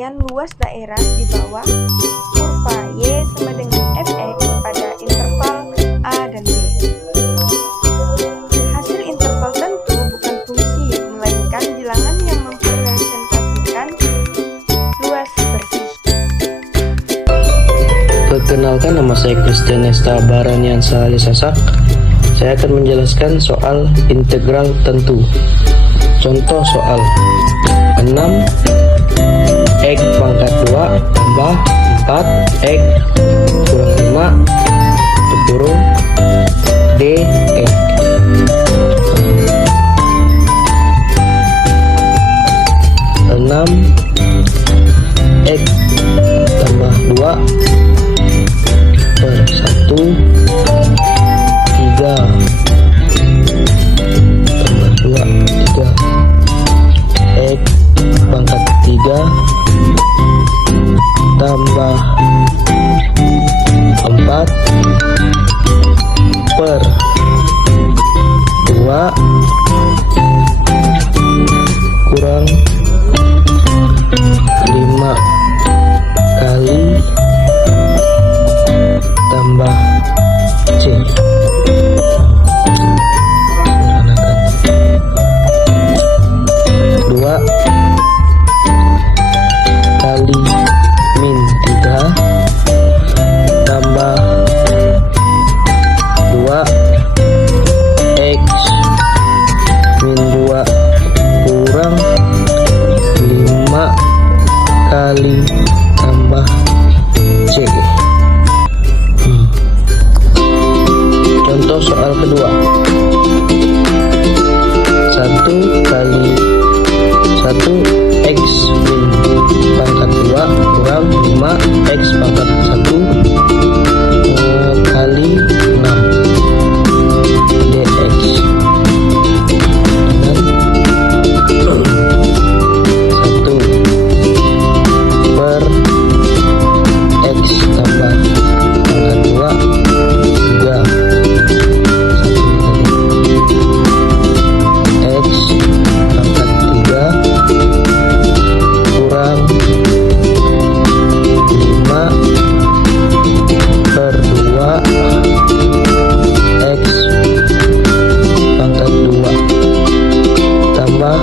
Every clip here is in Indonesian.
penilaian luas daerah di bawah kurva Y sama dengan Fx pada interval A dan B. Hasil interval tentu bukan fungsi, melainkan bilangan yang memrepresentasikan luas bersih. Perkenalkan, nama saya Christian Nesta Baranian Sahalisasak. Saya akan menjelaskan soal integral tentu. Contoh soal 6 X pangkat 2 tambah 4 X kurang 5 kurung dx. Enam X tambah 2 per 1 3 tambah 2 3 X pangkat 3 tambah 4 per 2 kurang 5 kali tambah C. Dua kali min 3 tambah 2 X min 2 kurang 5 kali tambah C. Contoh soal kedua, 1 kali 1 X min pangkat 2 kurang 5 X pangkat 1 kali 6 dx. Dan 1 per X tambah pangkat 2 3 X pangkat 3 kurang 5 per 2 X pangkat 2 tambah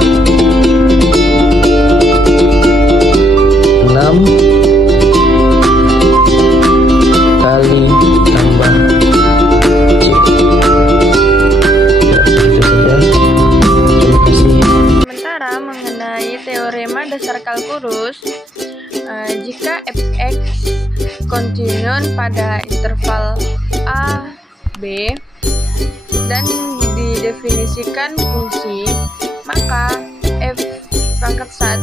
6 kali tambah C. Ya, begitu saja. Terima kasih. Sementara mengenai teorema dasar kalkulus, jika fx kontinuen pada interval a, b, dan didefinisikan fungsi, maka f pangkat 1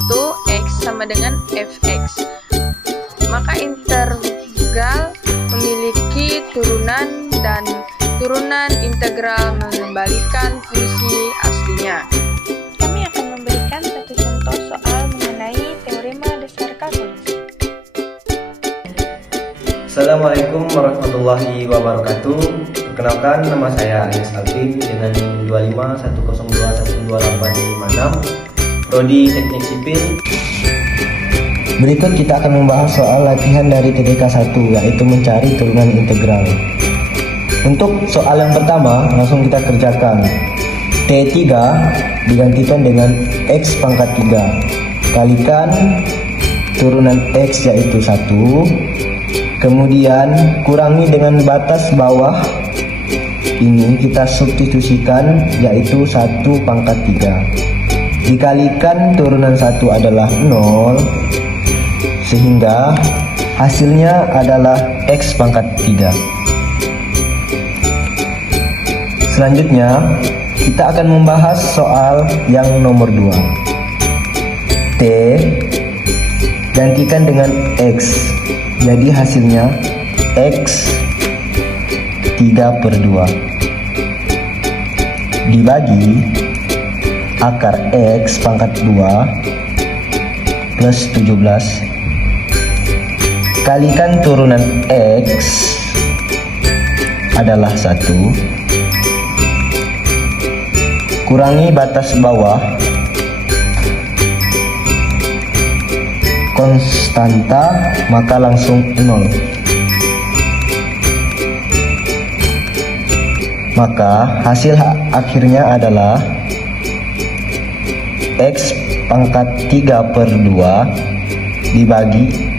x sama dengan fx. Maka integral memiliki turunan dan turunan integral mengembalikan fungsi aslinya. Kami akan memberikan satu contoh soal mengenai teorema dasar kalkulus. Assalamualaikum warahmatullahi wabarakatuh. Perkenalkan, nama saya Anies Alvin dengan NIM 2510212856, Prodi Teknik Sipil. Berikut kita akan membahas soal latihan dari TDK 1, yaitu mencari turunan integral. Untuk soal yang pertama, langsung kita kerjakan. T3 digantikan dengan X pangkat 3, kalikan turunan X yaitu 1, kemudian kurangi dengan batas bawah ini kita substitusikan yaitu 1 pangkat 3, dikalikan turunan 1 adalah 0, sehingga hasilnya adalah X pangkat 3. Selanjutnya kita akan membahas soal yang nomor 2. T gantikan dengan X, jadi hasilnya X 3 per 2 dibagi akar X pangkat 2 plus 17 kalikan turunan X adalah 1, kurangi batas bawah konstanta, maka langsung 0. Maka hasil akhirnya adalah X pangkat 3/2 dibagi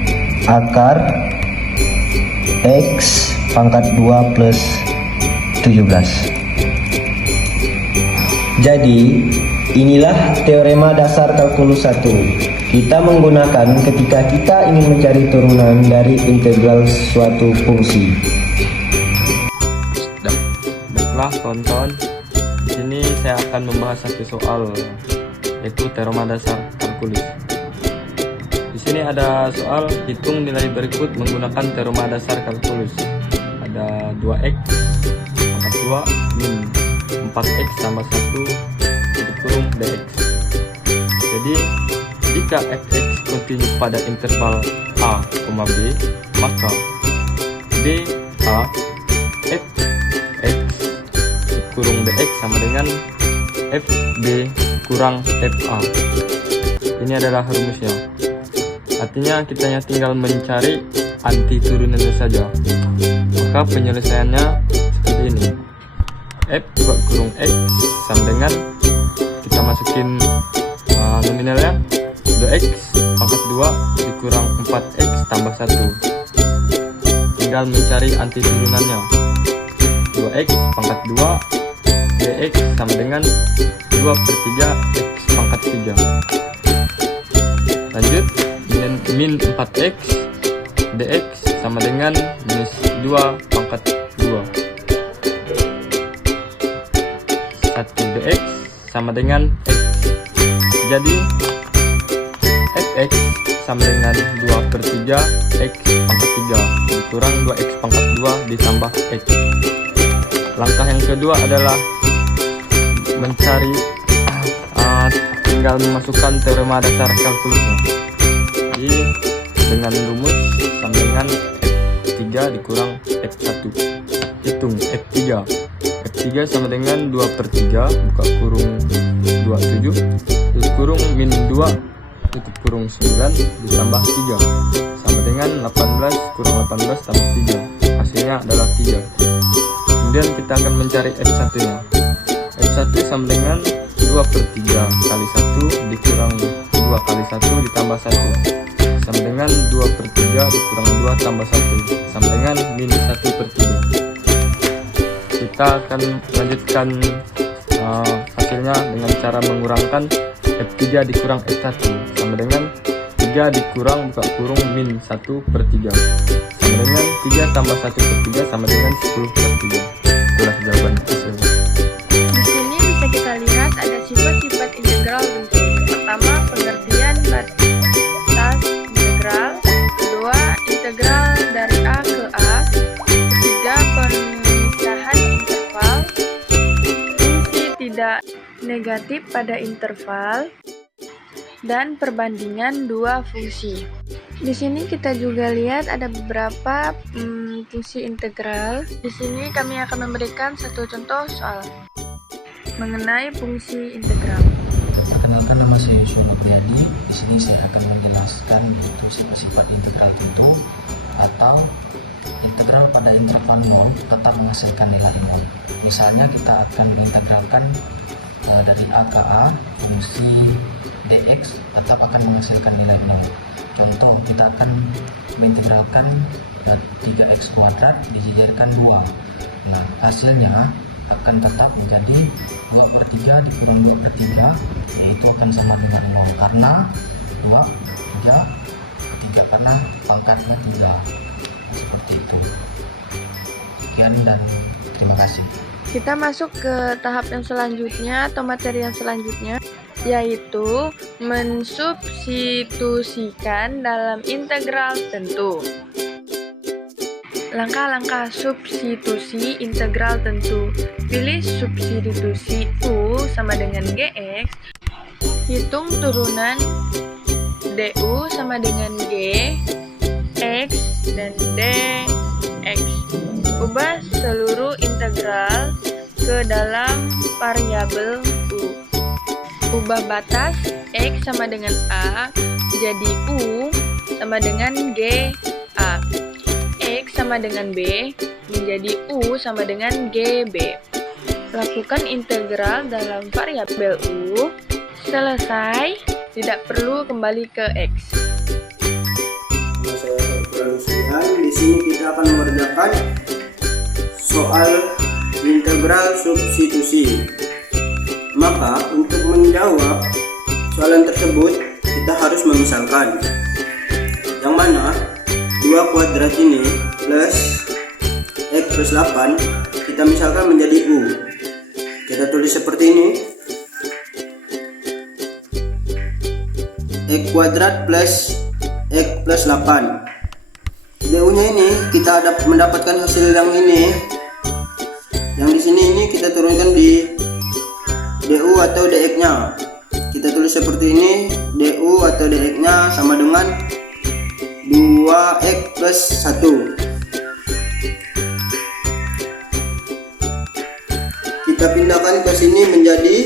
akar X pangkat 2 plus 17. Jadi inilah teorema dasar kalkulus 1. Kita menggunakan ketika kita ingin mencari turunan dari integral suatu fungsi. Baiklah kawan-kawan, di sini saya akan membahas satu soal, yaitu teorema dasar kalkulus. Di sini ada soal hitung nilai berikut menggunakan teorema dasar kalkulus. Ada 2x pangkat 2 min 4x tambah 1 dikurung dx. Jadi jika fx kontinu pada interval a, b, maka b a fx dikurung dx sama dengan fb kurang fa. Ini adalah rumusnya. Artinya kita tinggal mencari anti turunannya saja. Maka penyelesaiannya seperti ini. F kurung x sama dengan, kita masukin nominalnya 2x pangkat 2 dikurang 4x tambah 1. Tinggal mencari anti turunannya. 2x pangkat 2 dx sama dengan 2/3 x pangkat 3. Lanjut, min 4x dx sama dengan minus 2 pangkat 2. 1 dx sama dengan x. Jadi fx sama dengan 2/3 x pangkat 3 dikurang 2x pangkat 2 ditambah x. Langkah yang kedua adalah mencari tinggal memasukkan teorema dasar kalkulusnya. Jadi dengan rumus sama dengan F3 dikurang F1. Hitung F3. F3 sama dengan 2/3 buka kurung 27 tutup kurung min 2 tutup kurung 9 ditambah 3 sama dengan 18 kurang 18 tambah 3. Hasilnya adalah 3. Kemudian kita akan mencari F1 nya. F1 sama dengan 2/3 kali 1 dikurang 2 kali 1 ditambah 1 sama dengan 2/3 dikurang 2 tambah 1 sama dengan minus 1/3. Kita akan lanjutkan hasilnya dengan cara mengurangkan F3 dikurang F1 sama dengan 3 dikurang buka kurung min 1/3 sama dengan 3 tambah 1/3 sama dengan 10/3. Itulah jawaban hasilnya. Di sini bisa kita lihat ada sifat-sifat integral bentuk. Pertama, pengertian batas integral. Kedua, integral dari A ke A. Ketiga, pemisahan interval. Fungsi tidak negatif pada interval. Dan perbandingan dua fungsi. Di sini kita juga lihat ada beberapa fungsi integral. Di sini kami akan memberikan satu contoh soal mengenai fungsi integral. Perkenalkan, nama saya Yusuf Priadi. Di sini saya akan menjelaskan yaitu sifat-sifat integral tentu atau integral pada interval 0 tetap menghasilkan nilai 0. Misalnya kita akan mengintegralkan dari A ke A fungsi dx tetap akan menghasilkan nilai 0. Contoh, kita akan mengintegralkan 3x kuadrat dijajarkan 2. Nah, hasilnya akan tetap menjadi 2/3 dikurang 2/3, yaitu akan sama dengan 0 karena 2/3 karena pangkatnya 3. Seperti itu. Sekian dan terima kasih. Kita masuk ke tahap yang selanjutnya atau materi yang selanjutnya, yaitu mensubstitusikan dalam integral tentu. Langkah-langkah substitusi integral tentu. Pilih substitusi U sama dengan GX. Hitung turunan DU sama dengan G, X, dan DX. Ubah seluruh integral ke dalam variabel U. Ubah batas X sama dengan A jadi U sama dengan GA. X sama dengan B menjadi U sama dengan GB. Lakukan integral dalam variabel U. Selesai, tidak perlu kembali ke X. Di sini kita akan mengerjakan soal integral substitusi. Maka untuk menjawab soalan tersebut kita harus memisalkan, yang mana 2 kuadrat ini plus X plus 8 kita misalkan menjadi U. Kita tulis seperti ini, X kuadrat plus X plus 8. DU nya ini kita mendapatkan hasil yang ini, yang di sini ini kita turunkan di DU atau DX nya. Kita tulis seperti ini, DU atau DX nya sama dengan 2X plus 1. Kita pindahkan ke sini menjadi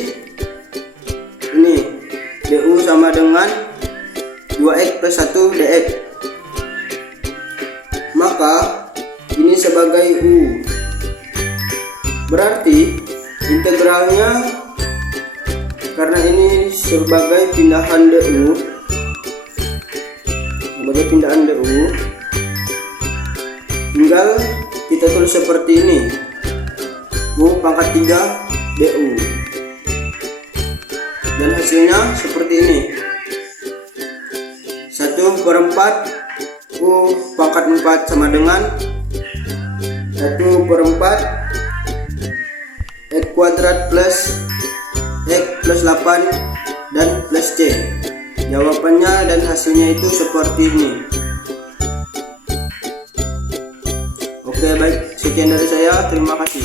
ini, DU sama dengan 2X plus 1 DX. Maka ini sebagai U. Berarti integralnya, karena ini sebagai pindahan DU, tinggal kita tulis seperti ini, U pangkat 3 DU, dan hasilnya seperti ini, 1/4 U pangkat 4 sama dengan 1/4 X kuadrat plus X plus 8 dan plus C. Jawabannya dan hasilnya itu seperti ini. Oke, baik, sekian dari saya, terima kasih.